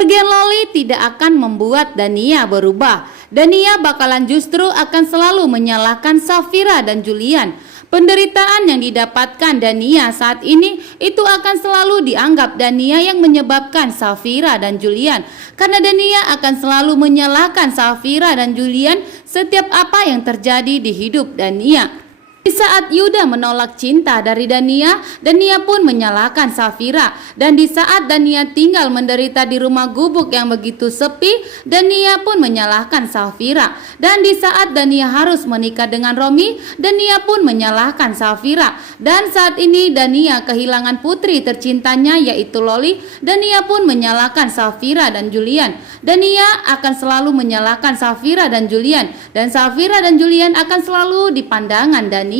Kepergian Loli tidak akan membuat Dania berubah. Dania bakalan justru akan selalu menyalahkan Safira dan Julian. Penderitaan yang didapatkan Dania saat ini itu akan selalu dianggap Dania yang menyebabkan Safira dan Julian. Karena Dania akan selalu menyalahkan Safira dan Julian setiap apa yang terjadi di hidup Dania. Di saat Yuda menolak cinta dari Dania, Dania pun menyalahkan Safira. Dan di saat Dania tinggal menderita di rumah gubuk yang begitu sepi, Dania pun menyalahkan Safira. Dan di saat Dania harus menikah dengan Romi, Dania pun menyalahkan Safira. Dan saat ini Dania kehilangan putri tercintanya yaitu Loli, Dania pun menyalahkan Safira dan Julian. Dania akan selalu menyalahkan Safira dan Julian. Dan Safira dan Julian akan selalu di pandangan Dania.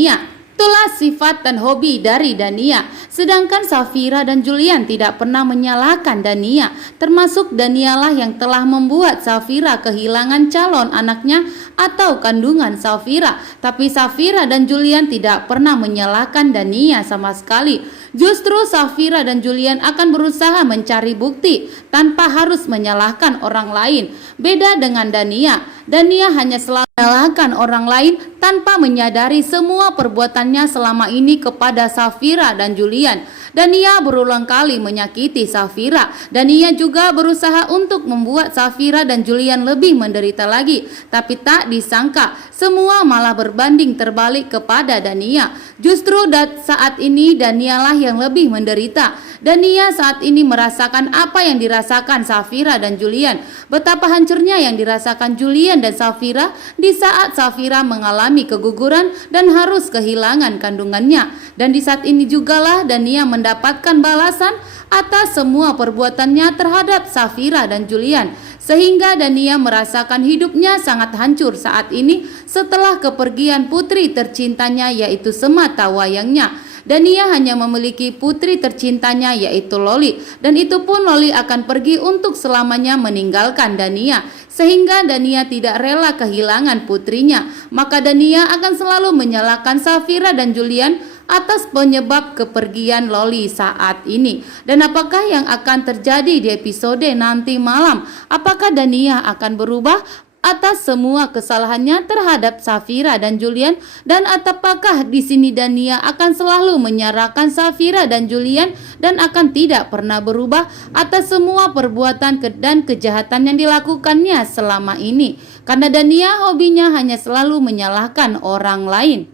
Itulah sifat dan hobi dari Dania. Sedangkan Safira dan Julian tidak pernah menyalahkan Dania. Termasuk Danialah yang telah membuat Safira kehilangan calon anaknya atau kandungan Safira. Tapi Safira dan Julian tidak pernah menyalahkan Dania sama sekali. Justru Safira dan Julian akan berusaha mencari bukti tanpa harus menyalahkan orang lain. Beda dengan Dania. Dania hanya selalu menyalahkan orang lain tanpa menyadari semua perbuatannya selama ini kepada Safira dan Julian. Dania berulang kali menyakiti Safira. Dania juga berusaha untuk membuat Safira dan Julian lebih menderita lagi. Tapi tak disangka, semua malah berbanding terbalik kepada Dania. Justru saat ini Danialah yang lebih menderita. Dania saat ini merasakan apa yang dirasakan Safira dan Julian. Betapa hancurnya yang dirasakan Julian dan Safira di saat Safira mengalami keguguran dan harus kehilangan kandungannya. Dan di saat ini jugalah Dania mendapatkan balasan atas semua perbuatannya terhadap Safira dan Julian. Sehingga Dania merasakan hidupnya sangat hancur saat ini setelah kepergian putri tercintanya yaitu sematawayangnya. Dania hanya memiliki putri tercintanya yaitu Loli, dan itu pun Loli akan pergi untuk selamanya meninggalkan Dania, sehingga Dania tidak rela kehilangan putrinya. Maka Dania akan selalu menyalahkan Safira dan Julian atas penyebab kepergian Loli saat ini. Dan apakah yang akan terjadi di episode nanti malam? Apakah Dania akan berubah atas semua kesalahannya terhadap Safira dan Julian, dan apakah di sini Dania akan selalu menyalahkan Safira dan Julian dan akan tidak pernah berubah atas semua perbuatan dan kejahatan yang dilakukannya selama ini? Karena Dania hobinya hanya selalu menyalahkan orang lain.